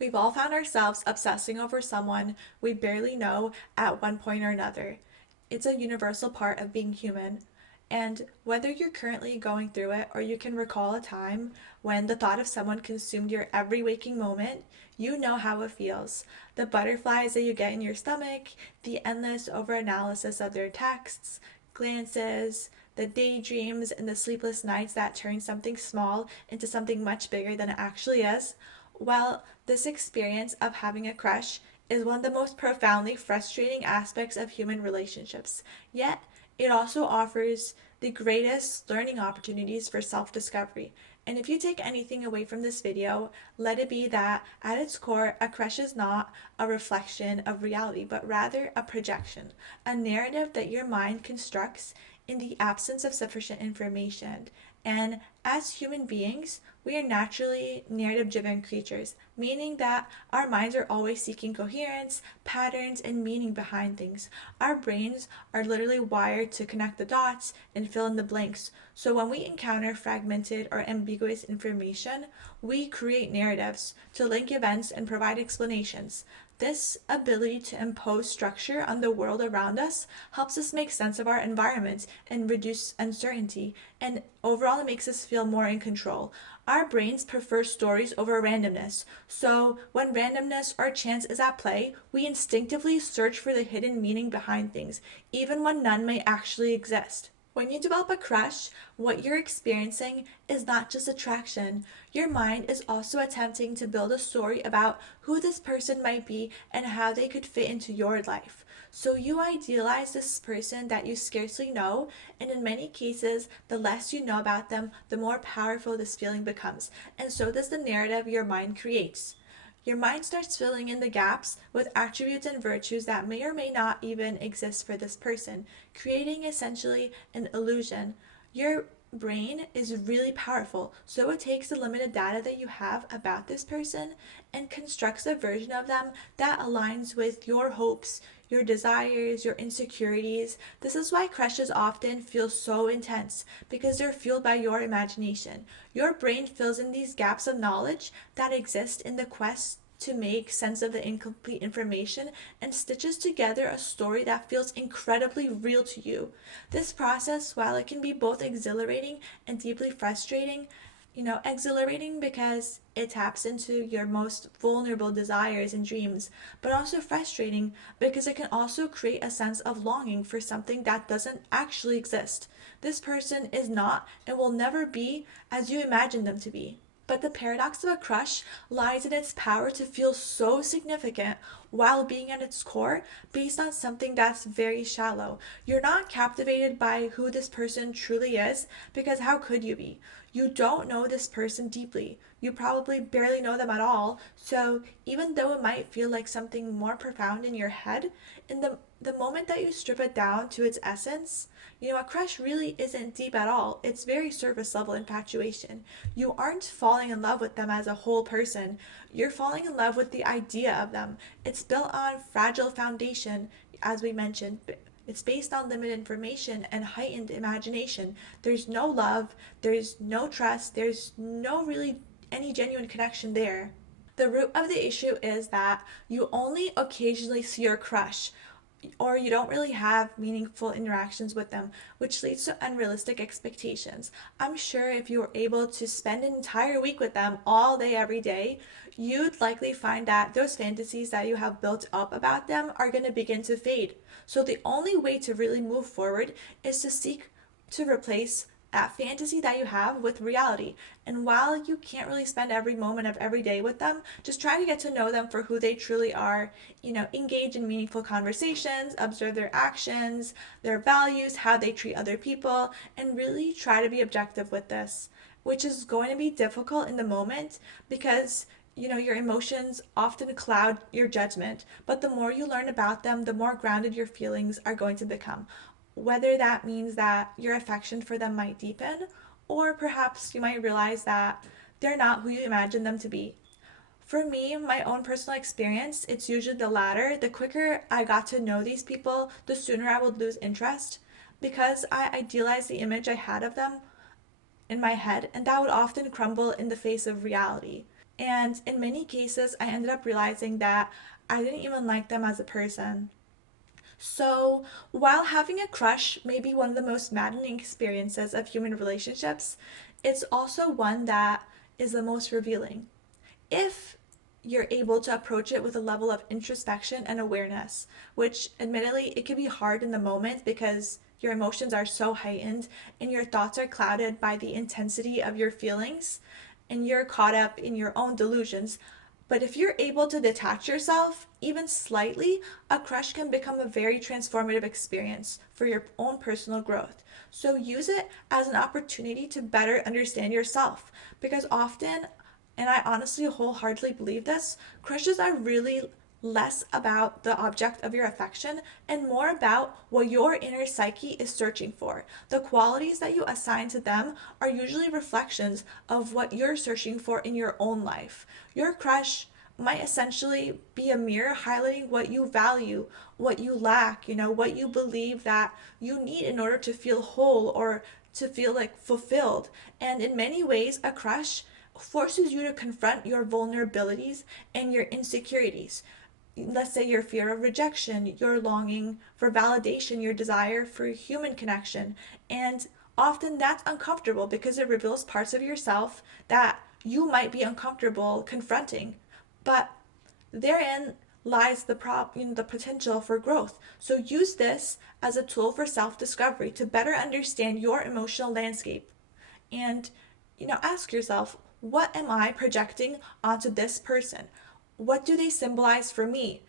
We've all found ourselves obsessing over someone we barely know at one point or another. It's a universal part of being human. And whether you're currently going through it or you can recall a time when the thought of someone consumed your every waking moment, you know how it feels. The butterflies that you get in your stomach, the endless overanalysis of their texts, glances, the daydreams, and the sleepless nights that turn something small into something much bigger than it actually is. Well, this experience of having a crush is one of the most profoundly frustrating aspects of human relationships. Yet, it also offers the greatest learning opportunities for self discovery. And if you take anything away from this video, let it be that at its core, a crush is not a reflection of reality, but rather a projection, a narrative that your mind constructs in the absence of sufficient information. And as human beings, we are naturally narrative driven creatures, meaning that our minds are always seeking coherence, patterns, and meaning behind things. Our brains are literally wired to connect the dots and fill in the blanks. So when we encounter fragmented or ambiguous information, we create narratives to link events and provide explanations. This ability to impose structure on the world around us helps us make sense of our environment and reduce uncertainty, and overall, it makes us feel more in control. Our brains prefer stories over randomness, so when randomness or chance is at play, we instinctively search for the hidden meaning behind things, even when none may actually exist. When you develop a crush, what you're experiencing is not just attraction. Your mind is also attempting to build a story about who this person might be and how they could fit into your life. So you idealize this person that you scarcely know, and in many cases, the less you know about them, the more powerful this feeling becomes. And so does the narrative your mind creates. Your mind starts filling in the gaps with attributes and virtues that may or may not even exist for this person, creating essentially an illusion. Your brain is really powerful, so it takes the limited data that you have about this person and constructs a version of them that aligns with your hopes, your desires, your insecurities. This is why crushes often feel so intense because they're fueled by your imagination. Your brain fills in these gaps of knowledge that exist in the quest to make sense of the incomplete information and stitches together a story that feels incredibly real to you. This process, while it can be both exhilarating and deeply frustrating, exhilarating because it taps into your most vulnerable desires and dreams, but also frustrating because it can also create a sense of longing for something that doesn't actually exist. This person is not and will never be as you imagine them to be. But the paradox of a crush lies in its power to feel so significant while being at its core based on something that's very shallow. You're not captivated by who this person truly is because how could you be? You don't know this person deeply. You probably barely know them at all. So even though it might feel like something more profound in your head, in the moment that you strip it down to its essence, a crush really isn't deep at all. It's very surface level infatuation. You aren't falling in love with them as a whole person. You're falling in love with the idea of them. It's built on fragile foundation, as we mentioned. It's based on limited information and heightened imagination. There's no love, there's no trust, there's no really any genuine connection there. The root of the issue is that you only occasionally see your crush, or you don't really have meaningful interactions with them, which leads to unrealistic expectations. I'm sure if you were able to spend an entire week with them all day, every day, you'd likely find that those fantasies that you have built up about them are going to begin to fade. So the only way to really move forward is to seek to replace that fantasy that you have with reality. And while you can't really spend every moment of every day with them, just try to get to know them for who they truly are. Engage in meaningful conversations, observe their actions, their values, how they treat other people, and really try to be objective with this, which is going to be difficult in the moment because your emotions often cloud your judgment, but the more you learn about them, the more grounded your feelings are going to become. Whether that means that your affection for them might deepen, or perhaps you might realize that they're not who you imagine them to be. For me, my own personal experience, it's usually the latter. The quicker I got to know these people, the sooner I would lose interest because I idealized the image I had of them in my head, and that would often crumble in the face of reality. And in many cases, I ended up realizing that I didn't even like them as a person. So, while having a crush may be one of the most maddening experiences of human relationships, it's also one that is the most revealing. If you're able to approach it with a level of introspection and awareness, which admittedly it can be hard in the moment because your emotions are so heightened and your thoughts are clouded by the intensity of your feelings and you're caught up in your own delusions. But if you're able to detach yourself, even slightly, a crush can become a very transformative experience for your own personal growth. So use it as an opportunity to better understand yourself. Because often, and I honestly wholeheartedly believe this, crushes are really less about the object of your affection and more about what your inner psyche is searching for. The qualities that you assign to them are usually reflections of what you're searching for in your own life. Your crush might essentially be a mirror highlighting what you value, what you lack, what you believe that you need in order to feel whole or to feel like fulfilled. And in many ways, a crush forces you to confront your vulnerabilities and your insecurities. Let's say your fear of rejection, your longing for validation, your desire for human connection. And often that's uncomfortable because it reveals parts of yourself that you might be uncomfortable confronting. But therein lies the potential for growth. So use this as a tool for self-discovery to better understand your emotional landscape. And ask yourself, what am I projecting onto this person? What do they symbolize for me?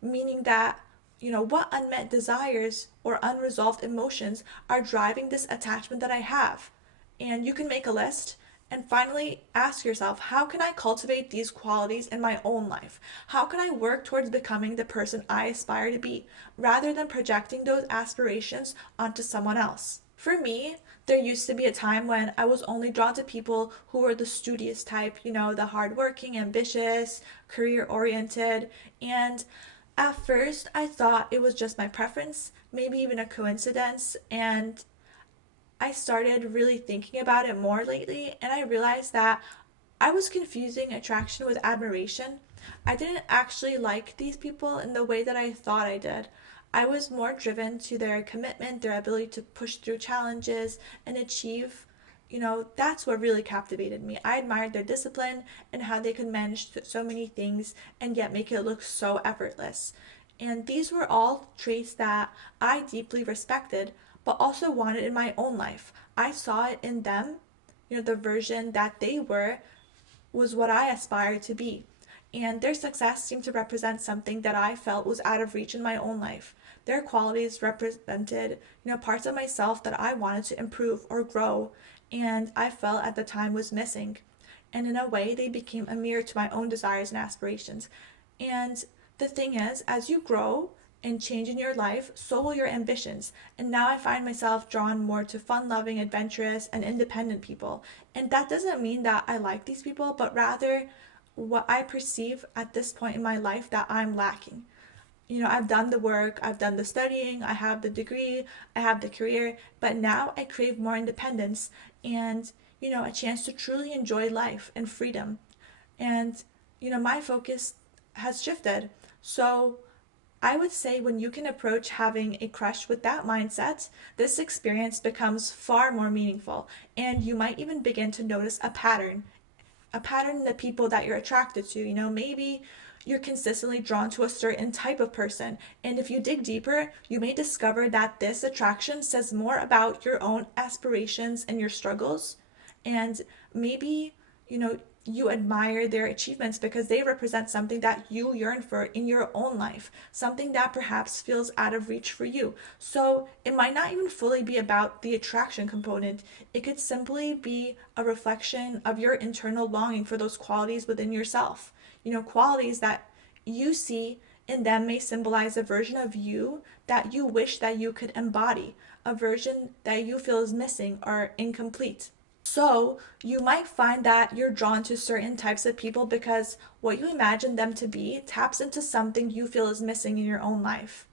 Meaning that, what unmet desires or unresolved emotions are driving this attachment that I have? And you can make a list. And finally, ask yourself, how can I cultivate these qualities in my own life? How can I work towards becoming the person I aspire to be, rather than projecting those aspirations onto someone else? For me, there used to be a time when I was only drawn to people who were the studious type, the hardworking, ambitious, career oriented. And at first, I thought it was just my preference, maybe even a coincidence. And I started really thinking about it more lately, and I realized that I was confusing attraction with admiration. I didn't actually like these people in the way that I thought I did. I was more driven to their commitment, their ability to push through challenges and achieve. That's what really captivated me. I admired their discipline and how they could manage so many things and yet make it look so effortless. And these were all traits that I deeply respected, but also wanted in my own life. I saw it in them, the version that they were was what I aspired to be. And their success seemed to represent something that I felt was out of reach in my own life. Their qualities represented, parts of myself that I wanted to improve or grow, and I felt at the time was missing. And in a way, they became a mirror to my own desires and aspirations. And the thing is, as you grow and change in your life, so will your ambitions. And now I find myself drawn more to fun loving, adventurous, and independent people. And that doesn't mean that I like these people, but rather what I perceive at this point in my life that I'm lacking. I've done the work, I've done the studying, I have the degree, I have the career, but now I crave more independence and, a chance to truly enjoy life and freedom. And, my focus has shifted. So I would say when you can approach having a crush with that mindset, this experience becomes far more meaningful. And you might even begin to notice a pattern in the people that you're attracted to. Maybe you're consistently drawn to a certain type of person. And if you dig deeper, you may discover that this attraction says more about your own aspirations and your struggles. And maybe, you admire their achievements because they represent something that you yearn for in your own life, something that perhaps feels out of reach for you. So it might not even fully be about the attraction component. It could simply be a reflection of your internal longing for those qualities within yourself. Qualities that you see in them may symbolize a version of you that you wish that you could embody, a version that you feel is missing or incomplete. So, you might find that you're drawn to certain types of people because what you imagine them to be taps into something you feel is missing in your own life.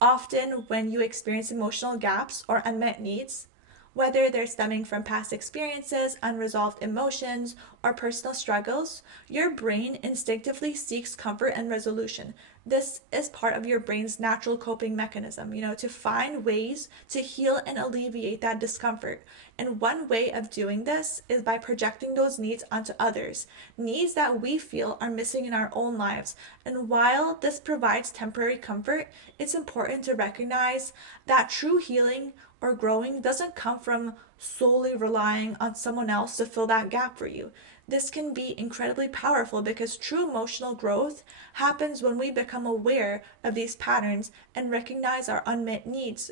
Often, when you experience emotional gaps or unmet needs, whether they're stemming from past experiences, unresolved emotions, or personal struggles, your brain instinctively seeks comfort and resolution. This is part of your brain's natural coping mechanism, to find ways to heal and alleviate that discomfort. And one way of doing this is by projecting those needs onto others, needs that we feel are missing in our own lives. And while this provides temporary comfort, it's important to recognize that true healing or growing doesn't come from solely relying on someone else to fill that gap for you. This can be incredibly powerful because true emotional growth happens when we become aware of these patterns and recognize our unmet needs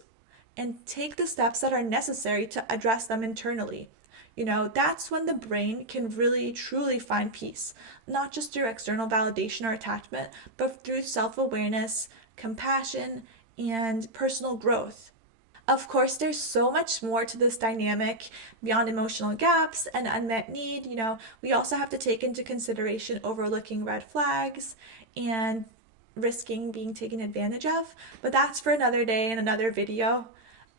and take the steps that are necessary to address them internally. That's when the brain can really truly find peace, not just through external validation or attachment, but through self awareness, compassion, and personal growth. Of course, there's so much more to this dynamic beyond emotional gaps and unmet need. We also have to take into consideration overlooking red flags and risking being taken advantage of. But that's for another day and another video.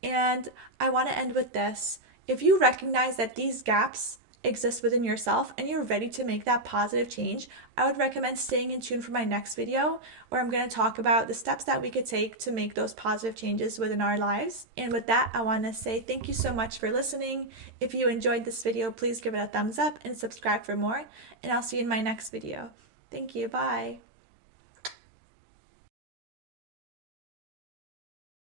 And I want to end with this. If you recognize that these gaps exist within yourself and you're ready to make that positive change, I would recommend staying in tune for my next video where I'm going to talk about the steps that we could take to make those positive changes within our lives. And with that, I want to say thank you so much for listening. If you enjoyed this video, please give it a thumbs up and subscribe for more. And I'll see you in my next video. Thank you. Bye.